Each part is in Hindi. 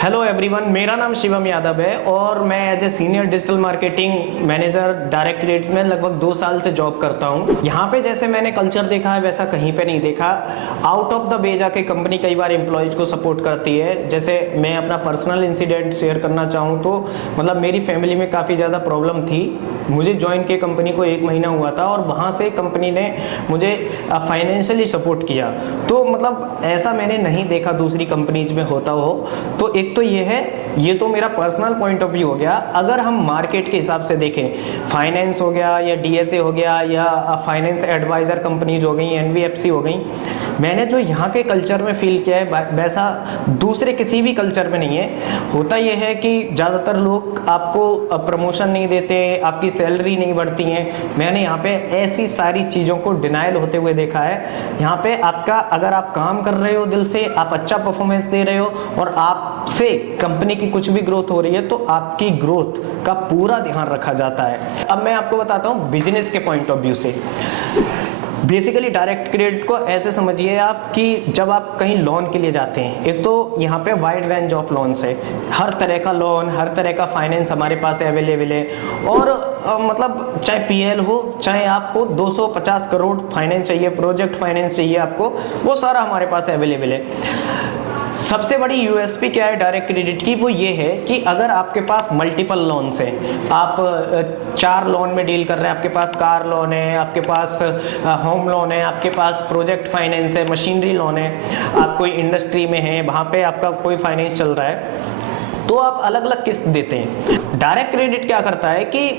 हेलो एवरीवन, मेरा नाम शिवम यादव है और मैं as a senior digital marketing manager direct credit में लगभग 2 साल से जॉब करता हूं। यहां पे जैसे मैंने कल्चर देखा है वैसा कहीं पे नहीं देखा। आउट ऑफ द वे जाके कंपनी कई बार एम्प्लॉयज को सपोर्ट करती है। जैसे मैं अपना पर्सनल इंसिडेंट शेयर करना चाहूँ तो मतलब मेरी फैमिली में काफ़ी ज़्यादा प्रॉब्लम थी। मुझे ज्वाइन किए कंपनी को 1 महीना हुआ था और वहाँ से कंपनी ने मुझे फाइनेंशियली सपोर्ट किया। तो मतलब ऐसा मैंने नहीं देखा दूसरी कंपनीज में होता हो। तो एक तो ये है, ये तो मेरा पर्सनल पॉइंट ऑफ व्यू हो गया। अगर हम मार्केट के हिसाब से देखें, फाइनेंस हो गया या डीएसए हो गया या फाइनेंस एडवाइजर कंपनीज हो गई, एनबीएफसी हो गई, मैंने जो यहाँ के कल्चर में फील किया है वैसा दूसरे किसी भी कल्चर में नहीं है। होता यह है कि ज़्यादातर लोग आपको प्रमोशन नहीं देते, आपकी सैलरी नहीं बढ़ती हैं। मैंने यहाँ पे ऐसी सारी चीज़ों को डिनाइल होते हुए देखा है। यहाँ पे आपका अगर आप काम कर रहे हो दिल से, आप अच्छा परफॉर्मेंस दे रहे हो और आपसे कंपनी की कुछ भी ग्रोथ हो रही है तो आपकी ग्रोथ का पूरा ध्यान रखा जाता है। अब मैं आपको बताता हूँ बिजनेस के पॉइंट ऑफ व्यू से। बेसिकली डायरेक्ट क्रेडिट को ऐसे समझिए आप कि जब आप कहीं लोन के लिए जाते हैं, एक तो यहाँ पे वाइड रेंज ऑफ लोन्स है, हर तरह का लोन, हर तरह का फाइनेंस हमारे पास अवेलेबल है। और मतलब चाहे पीएल हो, चाहे आपको 250 करोड़ फाइनेंस चाहिए, प्रोजेक्ट फाइनेंस चाहिए आपको, वो सारा हमारे पास अवेलेबल है। सबसे बड़ी यूएसपी क्या है डायरेक्ट क्रेडिट की, वो ये है कि अगर आपके पास मल्टीपल लोन्स हैं, आप 4 लोन में डील कर रहे हैं, आपके पास कार लोन है, आपके पास होम लोन है, आपके पास प्रोजेक्ट फाइनेंस है, मशीनरी लोन है, आप कोई इंडस्ट्री में है वहाँ पे आपका कोई फाइनेंस चल रहा है, तो आप अलग अलग किस्त देते हैं। डायरेक्ट क्रेडिट क्या करता है कि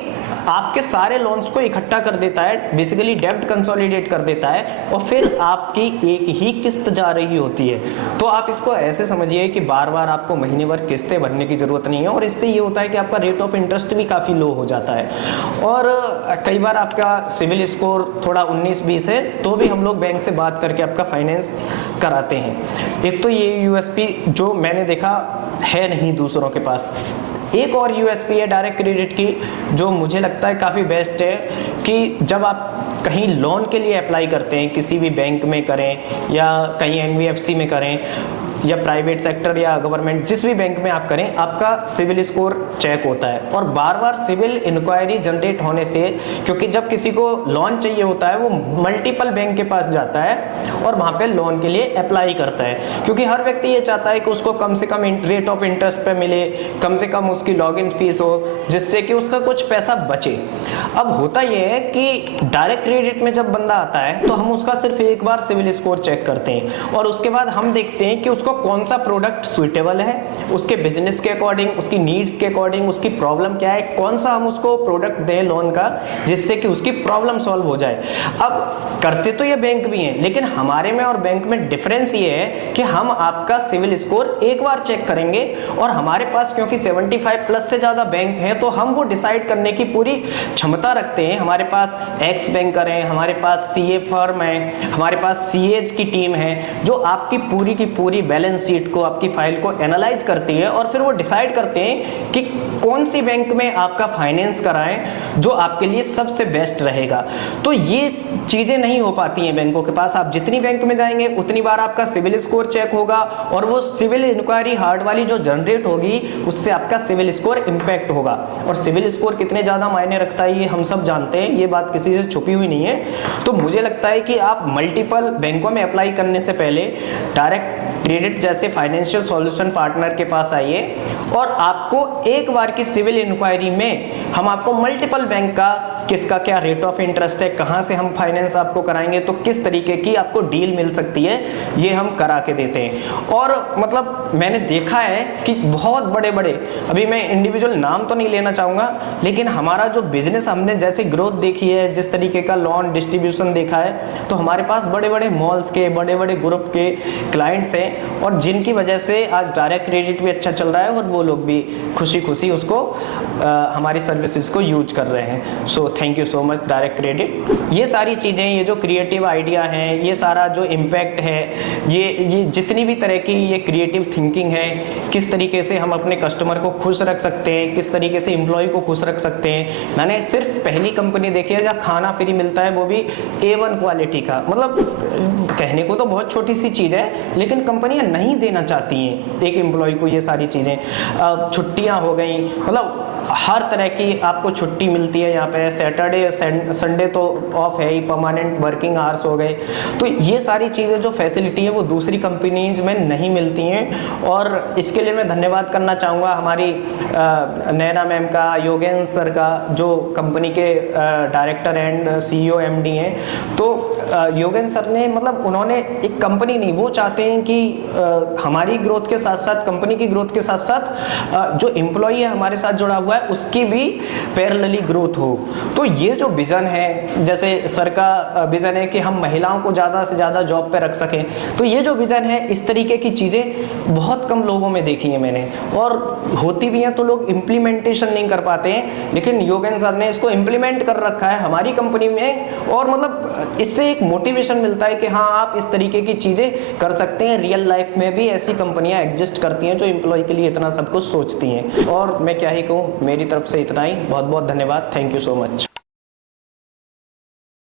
आपके सारे लोन्स को इकट्ठा कर देता है, बेसिकली डेब्ट कंसोलिडेट कर देता है और फिर आपकी एक ही किस्त जा रही होती है। तो आप इसको ऐसे समझिए कि बार बार आपको महीने भर किस्तें भरने की जरूरत नहीं है और इससे ये होता है कि आपका रेट ऑफ इंटरेस्ट भी काफ़ी लो हो जाता है। और कई बार आपका सिविल स्कोर थोड़ा 19-20 है तो भी हम लोग बैंक से बात करके आपका फाइनेंस कराते हैं। एक तो ये यूएसपी जो मैंने देखा है नहीं दूसरों के पास। एक और यूएसपी है डायरेक्ट क्रेडिट की जो मुझे लगता है काफ़ी बेस्ट है कि जब आप कहीं लोन के लिए अप्लाई करते हैं, किसी भी बैंक में करें या कहीं एनबीएफसी में करें या प्राइवेट सेक्टर या गवर्नमेंट, जिस भी बैंक में आप करें, आपका सिविल स्कोर चेक होता है। और बार बार सिविल इंक्वायरी जनरेट होने से, क्योंकि जब किसी को लोन चाहिए होता है वो मल्टीपल बैंक के पास जाता है और वहाँ पे लोन के लिए अप्लाई करता है, क्योंकि हर व्यक्ति ये चाहता है कि उसको कम से कम रेट ऑफ इंटरेस्ट पे मिले, कम से कम उसकी लॉगिन फीस हो, जिससे कि उसका कुछ पैसा बचे। अब होता यह है कि डायरेक्ट क्रेडिट में जब बंदा आता है तो हम उसका सिर्फ एक बार सिविल स्कोर चेक करते हैं और उसके बाद हम देखते हैं कि उसको कौन सा प्रोडक्ट सुइटेबल है, उसके बिजनेस के अकॉर्डिंग, उसकी नीड्स के अकॉर्डिंग, उसकी प्रॉब्लम क्या है, कौन सा हम उसको प्रोडक्ट दें लोन का जिससे कि उसकी प्रॉब्लम सॉल्व हो जाए। अब करते तो ये बैंक भी हैं, लेकिन हमारे में और बैंक में डिफरेंस ये है कि हम आपका सिविल स्कोर एक बार चेक करेंगे और हमारे पास क्योंकि 75 प्लस से ज्यादा बैंक है तो हम वो डिसाइड करने की पूरी क्षमता रखते हैं। हमारे पास एक्स बैंकर है, हमारे पास सीए फर्म है, हमारे पास सीएज की टीम है जो आपकी पूरी बैलेंस शीट को, आपकी फाइल को एनालाइज करती है और फिर वो डिसाइड करते हैं कि कौन सी बैंक में आपका फाइनेंस कराएं जो आपके लिए सबसे बेस्ट रहेगा। तो ये चीजें नहीं हो पाती हैं बैंकों के पास। आप जितनी बैंक में जाएंगे उतनी बार आपका सिविल स्कोर चेक होगा और वो सिविल इंक्वायरी हार्ड वाली जो जनरेट होगी उससे आपका सिविल स्कोर इंपैक्ट होगा। और सिविल स्कोर कितने ज्यादा मायने रखता है ये हम सब जानते हैं, ये बात किसी से छुपी हुई नहीं है। तो मुझे लगता है कि आप मल्टीपल बैंकों में अप्लाई करने से पहले डायरेक्ट क्रेडिट जैसे फाइनेंशियल सॉल्यूशन पार्टनर के पास आइए और आपको एक बार की सिविल इंक्वायरी में हम आपको मल्टीपल बैंक का किसका क्या रेट ऑफ इंटरेस्ट है, कहां से हम फाइनेंस आपको कराएंगे, तो किस तरीके की आपको डील मिल सकती है, ये हम करा के देते हैं। और मतलब मैंने देखा है कि बहुत बड़े बड़े, अभी मैं इंडिविजुअल नाम तो नहीं लेना चाहूंगा, लेकिन हमारा जो बिजनेस हमने जैसे ग्रोथ देखी है, जिस तरीके का लोन डिस्ट्रीब्यूशन देखा है, तो हमारे पास बड़े बड़े मॉल्स के, बड़े बड़े ग्रुप के क्लाइंट्स हैं और जिनकी वजह से आज डायरेक्ट क्रेडिट भी अच्छा चल रहा है और वो लोग भी खुशी खुशी उसको हमारी सर्विसेज को यूज कर रहे हैं। So thank you so much direct credit. ये सारी चीज़ें, ये जो क्रिएटिव आइडिया हैं, ये सारा जो इम्पैक्ट है, ये जितनी भी तरह की ये क्रिएटिव थिंकिंग है, किस तरीके से हम अपने कस्टमर को खुश रख सकते हैं, किस तरीके से एम्प्लॉय को खुश रख सकते हैं। मैंने सिर्फ पहली कंपनी देखी है जहाँ खाना फ्री मिलता है, वो भी A1 क्वालिटी का। मतलब कहने को तो बहुत छोटी सी चीज़ है, लेकिन कंपनियां नहीं देना चाहती हैं एक एम्प्लॉय को ये सारी चीज़ें। छुट्टियां हो गई, मतलब हर तरह की आपको छुट्टी मिलती है यहाँ पे। सैटरडे संडे तो ऑफ है ही, परमानेंट वर्किंग आवर्स हो गए। तो ये सारी चीज़ें जो फैसिलिटी है वो दूसरी कंपनीज में नहीं मिलती हैं। और इसके लिए मैं धन्यवाद करना चाहूँगा हमारी नैना मैम का, योगेंद्र सर का, जो कंपनी के डायरेक्टर एंड CEO MD हैं। तो योगेंद्र सर ने, मतलब उन्होंने एक कंपनी नहीं, वो चाहते हैं कि हमारी ग्रोथ के साथ साथ, कंपनी की ग्रोथ के साथ साथ जो एम्प्लॉय है हमारे साथ जुड़ा हुआ है उसकी भी पैरेलली ग्रोथ हो। तो ये जो विजन है, जैसे सर का विजन है कि हम महिलाओं को ज़्यादा से ज़्यादा जॉब पे रख सकें, तो ये जो विजन है, इस तरीके की चीज़ें बहुत कम लोगों में देखी है मैंने। और होती भी हैं तो लोग इम्प्लीमेंटेशन नहीं कर पाते हैं, लेकिन योगेंद्र सर ने इसको इम्प्लीमेंट कर रखा है हमारी कंपनी में। और मतलब इससे एक मोटिवेशन मिलता है कि हाँ, आप इस तरीके की चीज़ें कर सकते हैं। रियल लाइफ में भी ऐसी कंपनियां एग्जिस्ट करती हैं जो एम्प्लॉय के लिए इतना सब कुछ सोचती हैं। और मैं क्या ही कहूँ, मेरी तरफ से इतना ही। बहुत बहुत धन्यवाद। Thank you so much.